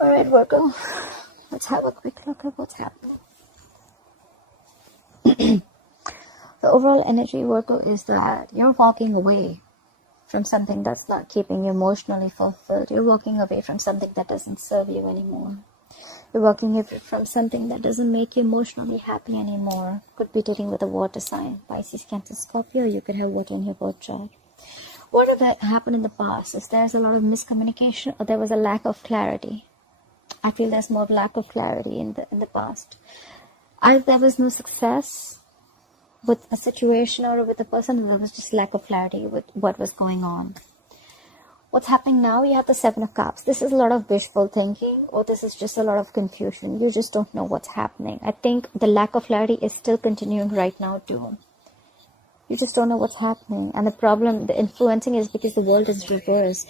All right, Virgo. Let's have a quick look at what's happening. The overall energy, Virgo, is that you're walking away from something that's not keeping you emotionally fulfilled. You're walking away from something that doesn't serve you anymore. You're walking away from something that doesn't make you emotionally happy anymore. Could be dealing with a water sign, Pisces, Cancer, Scorpio. You could have water in your birth chart. What have happened in the past is there's a lot of miscommunication, or there was a lack of clarity. I feel there's more lack of clarity in the past. Either there was no success with a situation or with a person, and there was just lack of clarity with what was going on. What's happening now? You have the Seven of Cups. This is a lot of wishful thinking, or this is just a lot of confusion. You just don't know what's happening. I think the lack of clarity is still continuing right now too. You just don't know what's happening. And the problem, the influencing, is because the world is reversed.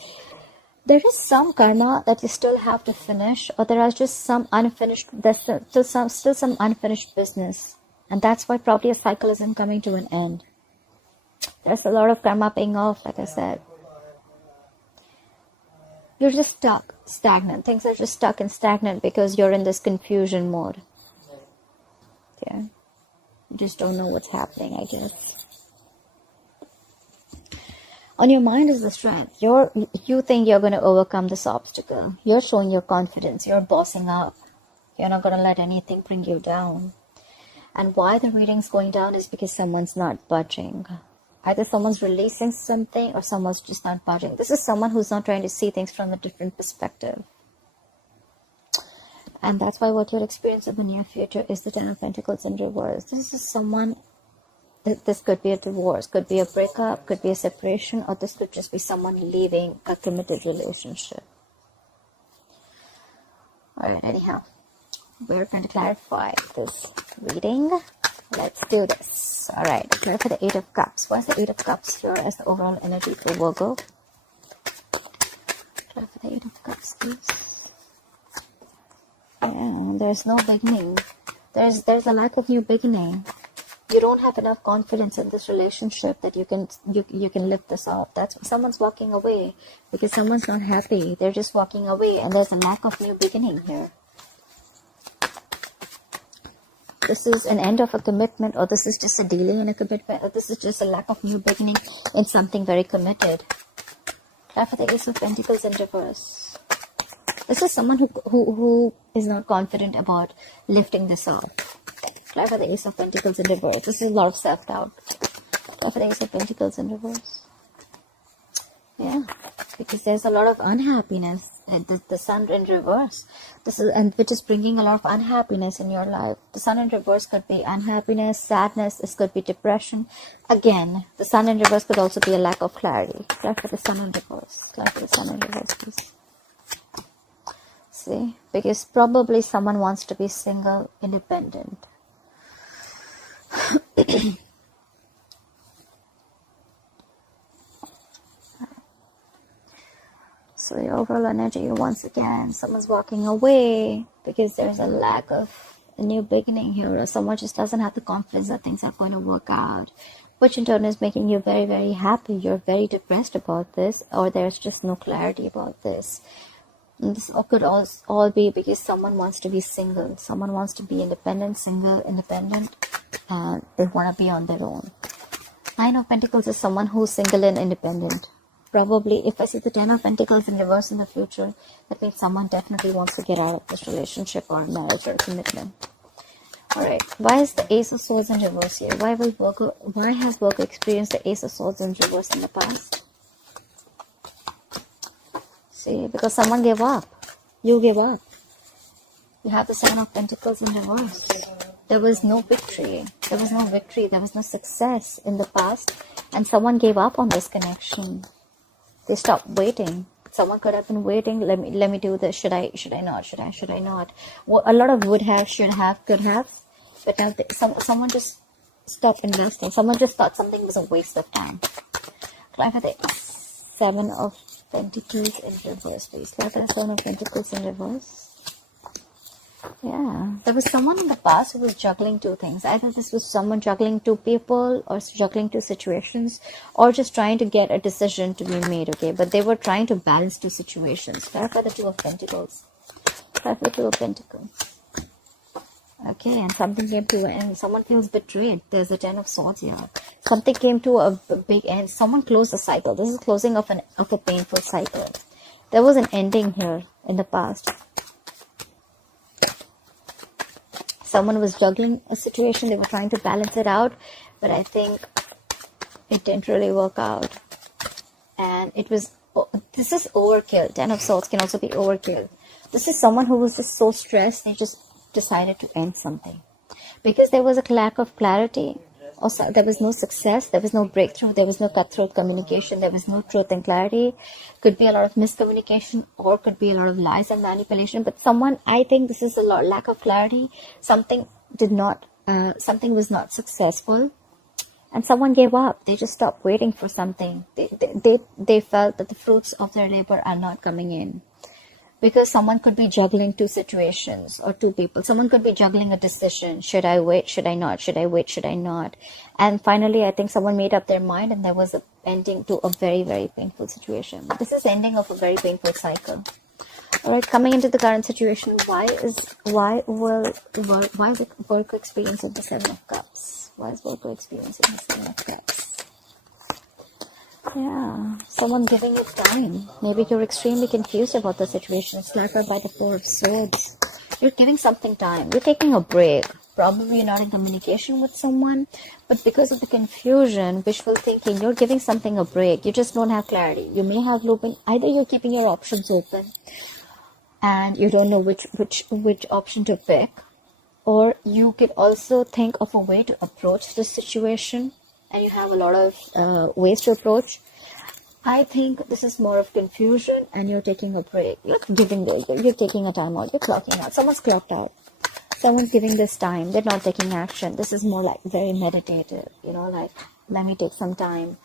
There is some karma that you still have to finish, or there are just some unfinished, there's still some unfinished business. And that's why probably a cycle isn't coming to an end. There's a lot of karma paying off, like I said. You're just stuck, stagnant. Things are just stuck and stagnant because you're in this confusion mode. Yeah. You just don't know what's happening, I guess. On your mind is the strength. You think you're going to overcome this obstacle. You're showing your confidence. You're bossing up. You're not going to let anything bring you down. And why the reading's going down is because someone's not budging. Either someone's releasing something or someone's just not budging. This is someone who's not trying to see things from a different perspective. And that's why what you'll experience in the near future is the Ten of Pentacles in reverse. This is someone, this could be a divorce, could be a breakup, could be a separation, or this could just be someone leaving a committed relationship. Alright, anyhow, we're going to clarify this reading. Let's do this. Alright, clarify the Eight of Cups. Why is the Eight of Cups here as the overall energy for Virgo? Clarify the Eight of Cups, please. Yeah, there's no beginning. There's a lack of new beginning. You don't have enough confidence in this relationship that you can lift this up. That's why someone's walking away, because someone's not happy. They're just walking away, and there's a lack of new beginning here. This is an end of a commitment, or this is just a delay in a commitment, or this is just a lack of new beginning in something very committed. Clarify the Ace of Pentacles in reverse. This is someone who is not confident about lifting this up. Clarify the Ace of Pentacles in reverse. This is a lot of self-doubt. Clarify the Ace of Pentacles in reverse. Yeah, because there's a lot of unhappiness. The Sun in reverse. This is, and which is bringing a lot of unhappiness in your life. The Sun in reverse could be unhappiness, sadness. This could be depression. Again, the Sun in reverse could also be a lack of clarity. Clarify the Sun in reverse. Clarify the Sun in reverse, please. See, because probably someone wants to be single, independent. So the overall energy, once again, someone's walking away because there's a lack of a new beginning here, or someone just doesn't have the confidence that things are going to work out, which in turn is making you very, very happy. You're very depressed about this, or there's just no clarity about this. And this could all be because someone wants to be single. Someone wants to be independent, single, independent, and they want to be on their own. Nine of Pentacles is someone who's single and independent. Probably, if I see the Ten of Pentacles in reverse in the future, that means someone definitely wants to get out of this relationship or marriage or commitment. Alright, why is the Ace of Swords in reverse here? Why has Virgo experienced the Ace of Swords in reverse in the past? See, because someone gave up. You gave up. You have the Seven of Pentacles in reverse. There was no victory. There was no victory. There was no success in the past. And someone gave up on this connection. They stopped waiting. Someone could have been waiting. Let me do this. Should I not? Should I not? Well, a lot of would have, should have, could have. But now someone just stopped investing. Someone just thought something was a waste of time. Clarify the Seven of Pentacles in reverse, please. Clarify the Seven of Pentacles in reverse. Yeah, there was someone in the past who was juggling two things. Either this was someone juggling two people, or juggling two situations, or just trying to get a decision to be made, okay? But they were trying to balance two situations. Clarify the Two of Pentacles. Clarify the Two of Pentacles. Okay, and something came to an end. Someone feels betrayed. There's a Ten of Swords here. Something came to a big end. Someone closed a cycle. This is closing of a painful cycle. There was an ending here in the past. Someone was juggling a situation. They were trying to balance it out, but I think it didn't really work out. And it was, this is overkill. Ten of Swords can also be overkill. This is someone who was just so stressed, they just decided to end something. Because there was a lack of clarity. Also, there was no success, there was no breakthrough, there was no cutthroat communication, there was no truth and clarity. Could be a lot of miscommunication, or could be a lot of lies and manipulation. But someone, I think this is a lack of clarity. Something was not successful, and someone gave up. They just stopped waiting for something. They felt that the fruits of their labor are not coming in. Because someone could be juggling two situations or two people. Someone could be juggling a decision. Should I wait? Should I not? Should I wait? Should I not? And finally, I think someone made up their mind, and there was an ending to a very, very painful situation. This is the ending of a very painful cycle. All right, coming into the current situation, why is Virgo experiencing the Seven of Cups? Why is Virgo experiencing the Seven of Cups? Yeah, someone giving it time. Maybe you're extremely confused about the situation. It's clarified by the Four of Swords. You're giving something time. You're taking a break. Probably you're not in communication with someone, but because of the confusion, wishful thinking, you're giving something a break. You just don't have clarity. You may have looping. Either you're keeping your options open, and you don't know which option to pick, or you could also think of a way to approach the situation. And you have a lot of ways to approach. I think this is more of confusion, and you're taking a break. You're taking a time out. You're clocking out. Someone's clocked out. Someone's giving this time. They're not taking action. This is more like very meditative. You know, like, let me take some time.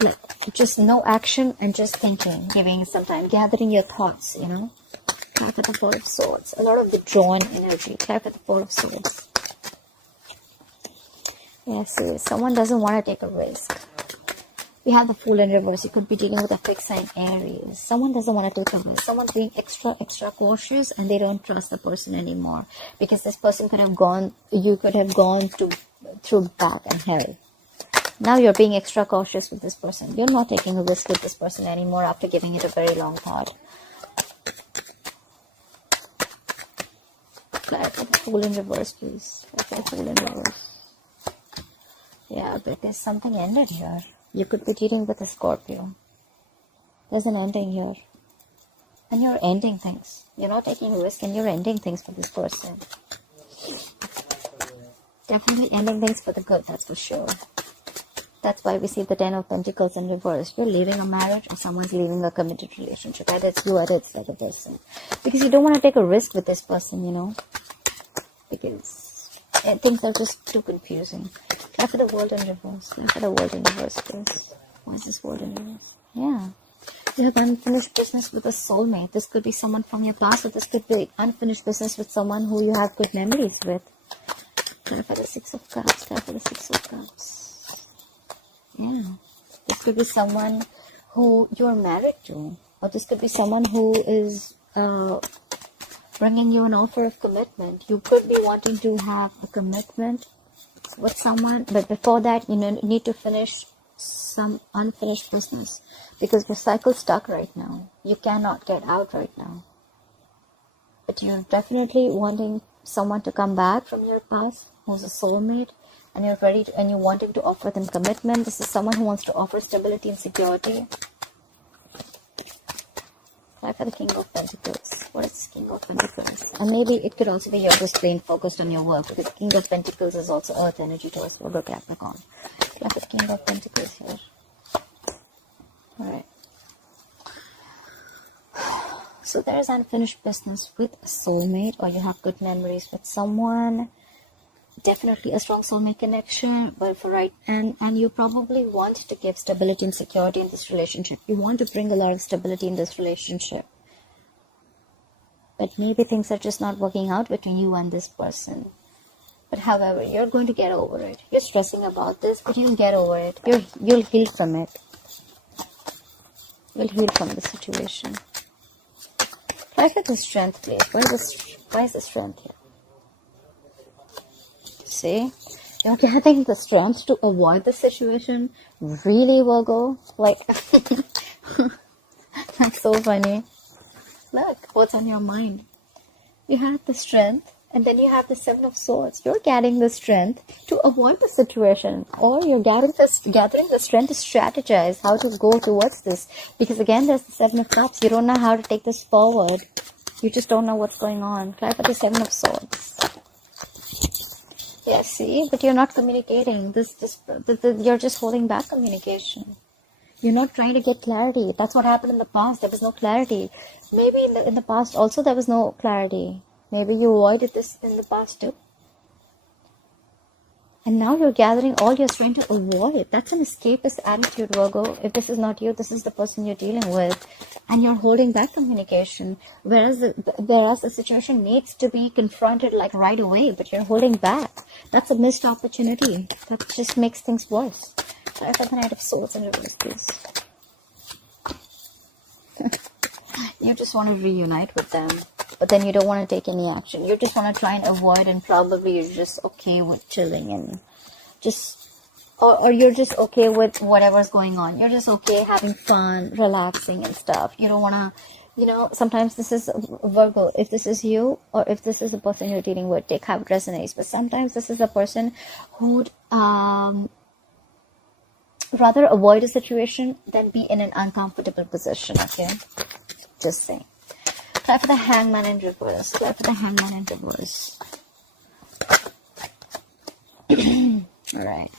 Like, just no action and just thinking. Giving some time. Gathering your thoughts, you know. Clap at the Four of Swords. A lot of the drawn energy. Clap at the Four of Swords. Yes, someone doesn't want to take a risk. We have the Fool in reverse. You could be dealing with a fixed sign Aries. Someone doesn't want to take a risk. Someone's being extra cautious, and they don't trust the person anymore. Because this person could have gone, you could have gone through back and hell. Now you're being extra cautious with this person. You're not taking a risk with this person anymore after giving it a very long thought. Clarify the Fool in reverse, please. Clarify the Fool in reverse. Yeah, because something ended here. You could be dealing with a Scorpio. There's an ending here. And you're ending things. You're not taking a risk, and you're ending things for this person. Definitely ending things for the good, that's for sure. That's why we see the Ten of Pentacles in reverse. You're leaving a marriage, or someone's leaving a committed relationship. Either it's you, or it's the other person. Because you don't want to take a risk with this person, you know. Because things are just too confusing. Clap for the World in reverse. Clap for the World in reverse, please. Why is this World in reverse? Yeah. You have unfinished business with a soulmate. This could be someone from your past, or this could be unfinished business with someone who you have good memories with. Clap for the Six of Cups. Clap for the Six of Cups. Yeah. This could be someone who you're married to. Or this could be someone who is bringing you an offer of commitment. You could be wanting to have a commitment with someone, but before that, you need to finish some unfinished business, because your cycle's stuck right now. You cannot get out right now. But you're definitely wanting someone to come back from your past, who's a soulmate, and you're ready to, and you're wanting to offer them commitment. This is someone who wants to offer stability and security. Try for the King of Pentacles. What is this King of Pentacles? And maybe it could also be you're just plain focused on your work, because King of Pentacles is also Earth energy towards Virgo Capricorn. Try for the King of Pentacles here. Alright. So there is unfinished business with a soulmate, or you have good memories with someone. Definitely a strong soulmate connection, but for right, and you probably want to give stability and security in this relationship. You want to bring a lot of stability in this relationship, but maybe things are just not working out between you and this person. But however, you're going to get over it. You're stressing about this, but you'll get over it. You'll heal from it. You'll heal from the situation. Clarify the strength, please. Why is the strength here? See? You're getting the strength to avoid the situation. Really, Virgo? Like, that's so funny. Look, what's on your mind? You have the strength, and then you have the Seven of Swords. You're getting the strength to avoid the situation, or you're gathering the strength to strategize how to go towards this. Because again, there's the Seven of Cups. You don't know how to take this forward. You just don't know what's going on. Clarify the Seven of Swords. Yeah, see, but you're not communicating. You're just holding back communication. You're not trying to get clarity. That's what happened in the past. There was no clarity. Maybe in the past also there was no clarity. Maybe you avoided this in the past too. And now you're gathering all your strength to avoid. That's an escapist attitude, Virgo. If this is not you, this is the person you're dealing with. And you're holding back communication. Whereas the situation needs to be confronted like right away, but you're holding back. That's a missed opportunity. That just makes things worse. I have the Knight of Swords in reverse, please. You just want to reunite with them, but then you don't want to take any action. You just want to try and avoid, and probably you're just okay with chilling and just, or you're just okay with whatever's going on. You're just okay having fun, relaxing and stuff. You don't want to, you know, sometimes this is Virgo. If this is you, or if this is the person you're dealing with, take how it resonates. But sometimes this is a person who'd rather avoid a situation than be in an uncomfortable position, okay? Just saying. Try for the Hangman in reverse. Try for the Hangman in reverse. Alright.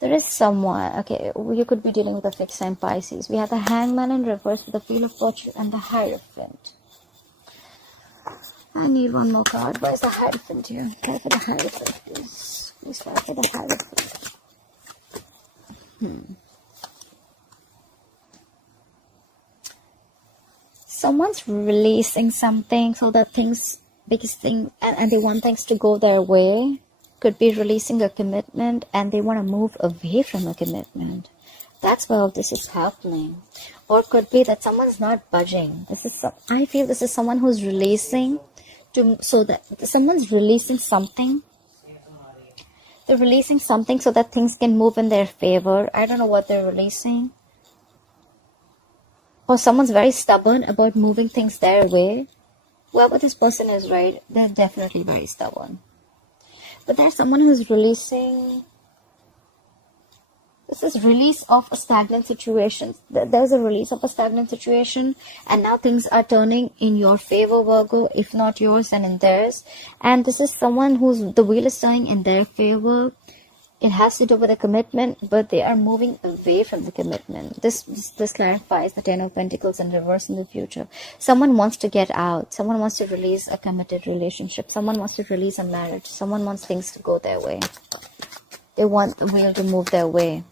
There is someone, okay, you could be dealing with a fixed sign Pisces. We have the Hangman in reverse with the Wheel of Fortune and the Hierophant. I need one more card. Where's the Hierophant here? Try for the Hierophant, please. Please try for the Hierophant. Someone's releasing something so that things, and they want things to go their way. Could be releasing a commitment and they want to move away from a commitment. That's why all this is happening. Or could be that someone's not budging. I feel this is someone who's releasing someone's releasing something. They're releasing something so that things can move in their favor. I don't know what they're releasing. Or someone's very stubborn about moving things their way. Whoever this person is, right, they're definitely very stubborn. But there's someone who's releasing... This is release of a stagnant situation. There's a release of a stagnant situation. And now things are turning in your favor, Virgo. If not yours, then in theirs. And this is someone who's... The wheel is turning in their favor. It has to do with a commitment, but they are moving away from the commitment. This clarifies the Ten of Pentacles in reverse in the future. Someone wants to get out. Someone wants to release a committed relationship. Someone wants to release a marriage. Someone wants things to go their way. They want the wheel to move their way.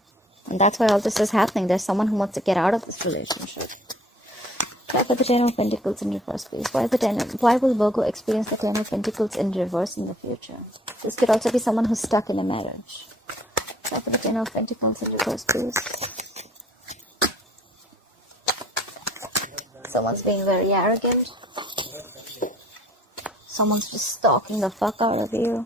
And that's why all this is happening. There's someone who wants to get out of this relationship. Try for the Ten of Pentacles in reverse, please. Why will Virgo experience the Ten of Pentacles in reverse in the future? This could also be someone who's stuck in a marriage. Try for the Ten of Pentacles in reverse, please. Someone's being very arrogant. Someone's just stalking the fuck out of you.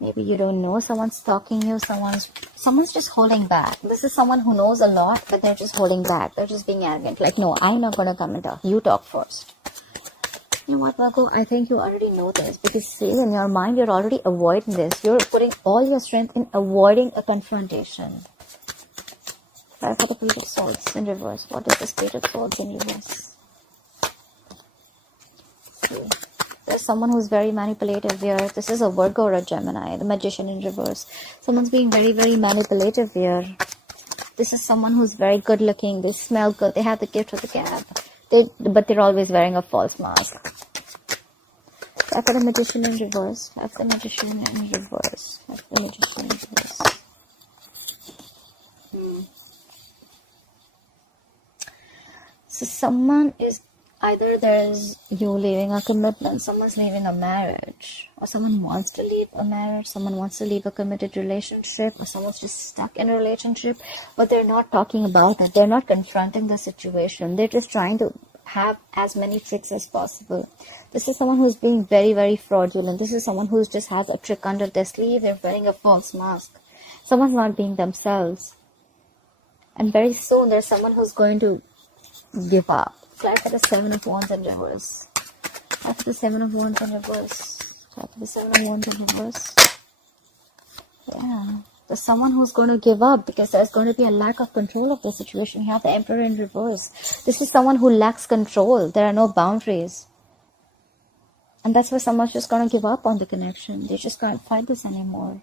Maybe you don't know someone's stalking you. Someone's just holding back. This is someone who knows a lot, but they're just holding back. They're just being arrogant. Like, no, I'm not going to come and talk. You talk first. You know what, Virgo? I think you already know this. Because, see, in your mind, you're already avoiding this. You're putting all your strength in avoiding a confrontation. Try for the Page of Swords in reverse. What is this Page of Swords in reverse? See. There's someone who's very manipulative here. This is a Virgo or a Gemini, the Magician in reverse. Someone's being very, very manipulative here. This is someone who's very good looking. They smell good. They have the gift of the gab. But they're always wearing a false mask. I've got a Magician in reverse. I've got a Magician in reverse. I've got a Magician in reverse. So someone is... Either there's you leaving a commitment, someone's leaving a marriage, or someone wants to leave a marriage, someone wants to leave a committed relationship, or someone's just stuck in a relationship, but they're not talking about it. They're not confronting the situation. They're just trying to have as many tricks as possible. This is someone who's being very, very fraudulent. This is someone who just has a trick under their sleeve. They're wearing a false mask. Someone's not being themselves. And very soon there's someone who's going to give up. Try for the 7 of Wands in reverse. Try for the 7 of Wands in reverse. Try for the 7 of Wands in reverse. Yeah. There's someone who's going to give up because there's going to be a lack of control of the situation. You have the Emperor in reverse. This is someone who lacks control. There are no boundaries. And that's why someone's just going to give up on the connection. They just can't fight this anymore.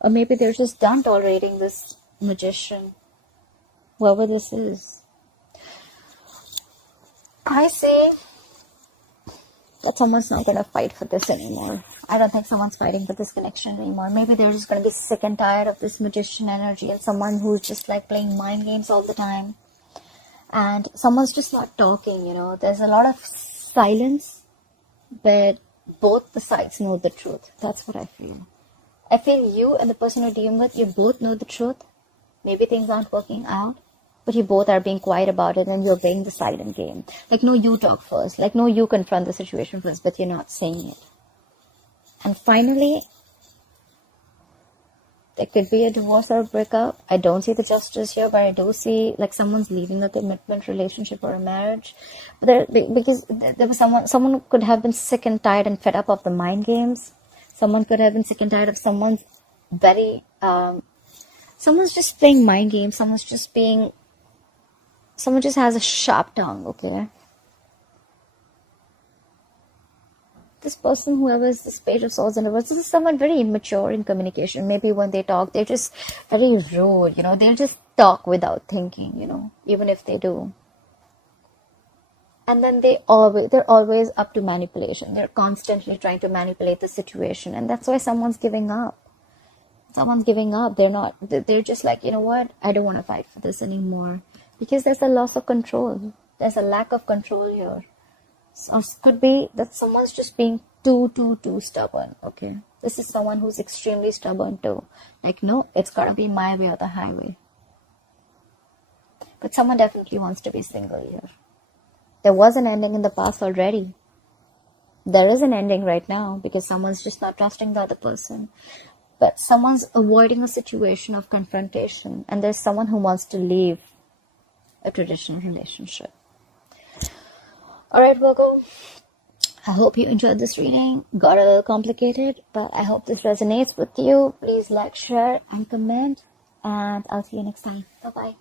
Or maybe they're just done tolerating this magician. Whoever this is. I say that someone's not going to fight for this anymore. I don't think someone's fighting for this connection anymore. Maybe they're just going to be sick and tired of this magician energy and someone who's just like playing mind games all the time. And someone's just not talking, you know. There's a lot of silence, but both the sides know the truth. That's what I feel. I feel you and the person you're dealing with, you both know the truth. Maybe things aren't working out, but you both are being quiet about it and you're playing the silent game. Like, no, you talk first. Like, no, you confront the situation first, but you're not saying it. And finally, there could be a divorce or a breakup. I don't see the justice here, but I do see like someone's leaving a commitment relationship or a marriage. Because there was someone could have been sick and tired and fed up of the mind games. Someone could have been sick and tired of someone's someone's just playing mind games. Someone just has a sharp tongue, okay? This person, whoever is this Page of Swords in reverse, this is someone very immature in communication. Maybe when they talk, they're just very rude, you know. They'll just talk without thinking, you know, even if they do. And then they're always up to manipulation. They're constantly trying to manipulate the situation. And that's why someone's giving up. Someone's giving up. They're just like, you know what? I don't want to fight for this anymore. Because there's a loss of control. There's a lack of control here. Or it could be that someone's just being too stubborn, okay? This is someone who's extremely stubborn too. Like, no, it's gotta be my way or the highway. But someone definitely wants to be single here. There was an ending in the past already. There is an ending right now because someone's just not trusting the other person. But someone's avoiding a situation of confrontation. And there's someone who wants to leave a traditional relationship. Alright, Virgo. I hope you enjoyed this reading. Got a little complicated, but I hope this resonates with you. Please like, share, and comment. And I'll see you next time. Bye-bye.